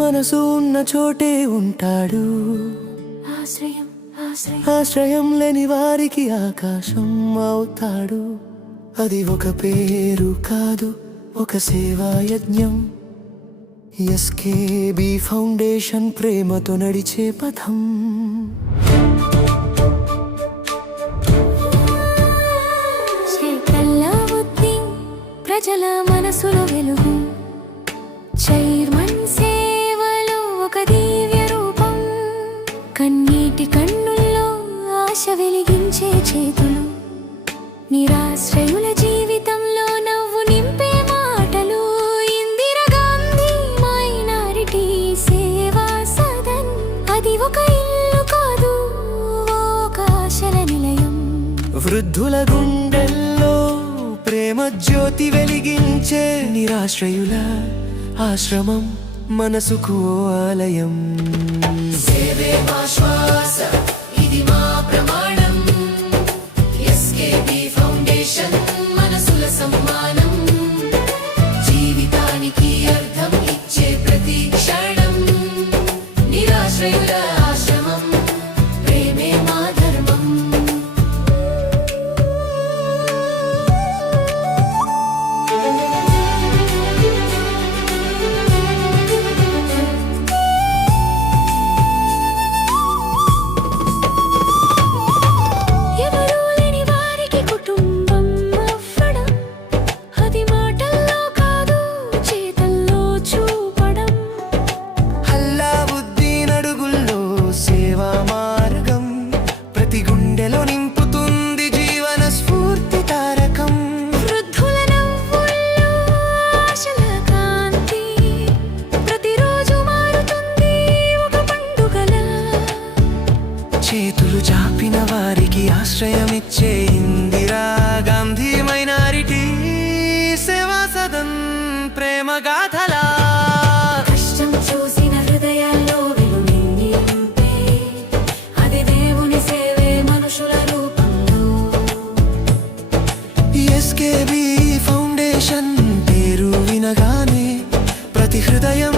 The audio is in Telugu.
మనసు ఉన్న చోటే ఉంటాడు. ఆశ్రయం లేని వారికి ఆకాశం అవుతాడు. అది ఒక పేరు కాదు, ఒక సేవా యజ్ఞం. ఎస్కేబీ ఫౌండేషన్ ప్రేమతో నడిచే పథం. ప్రజల మనసులో వెలుగు, చైర్మన్ సేవలో ఒక దివ్య రూపం. కన్నీటి కన్నుల్లో ఆశ వెలిగించే చేతులు, నిరాశ్రయుల జీవితంలో నవ్వు నింపే మాటలు. ఇందిరా గాంధీ మైనారిటీ సేవా సదన్, అది ఒక ఇల్లు కాదు, ఒక ఆశల నిలయం. వృద్ధుల గుండెల్లో ప్రేమ జ్యోతి వెలిగించే నిరాశ్రయుల ఆశ్రమం, మనసుకు ఆలయం. సేవే మా శ్వాస, ఇది మా ప్రమాణం. ఎస్కేబీ ఫౌండేషన్ మనసుల సమ్మానం. జీవితానికి అర్థం ఇచ్చే ప్రతి క్షణం. నిరాశ్రయుల ఆశ్రమం, ప్రేమే మా ధర్మం. నింపుతుంది జీవన స్ఫూర్తి తారకం. వృద్ధుల నవ్వుల్లో ఆశల కాంతి, ప్రతిరోజు మారుతుంది ఒక పండుగలా. చేతులు చాపిన వారికి ఆశ్రయమిచ్చే ఇందిరా గాంధీ మైనారిటీ సేవా సదన్, ప్రేమ గాథలా. కష్టం చూసిన హృదయాల్లో వెలుగు నింపే, అది దేవుని సేవే మనుషుల రూపంలో. ఎస్కేబీ ఫౌండేషన్ పేరు వినగానే ప్రతి హృదయం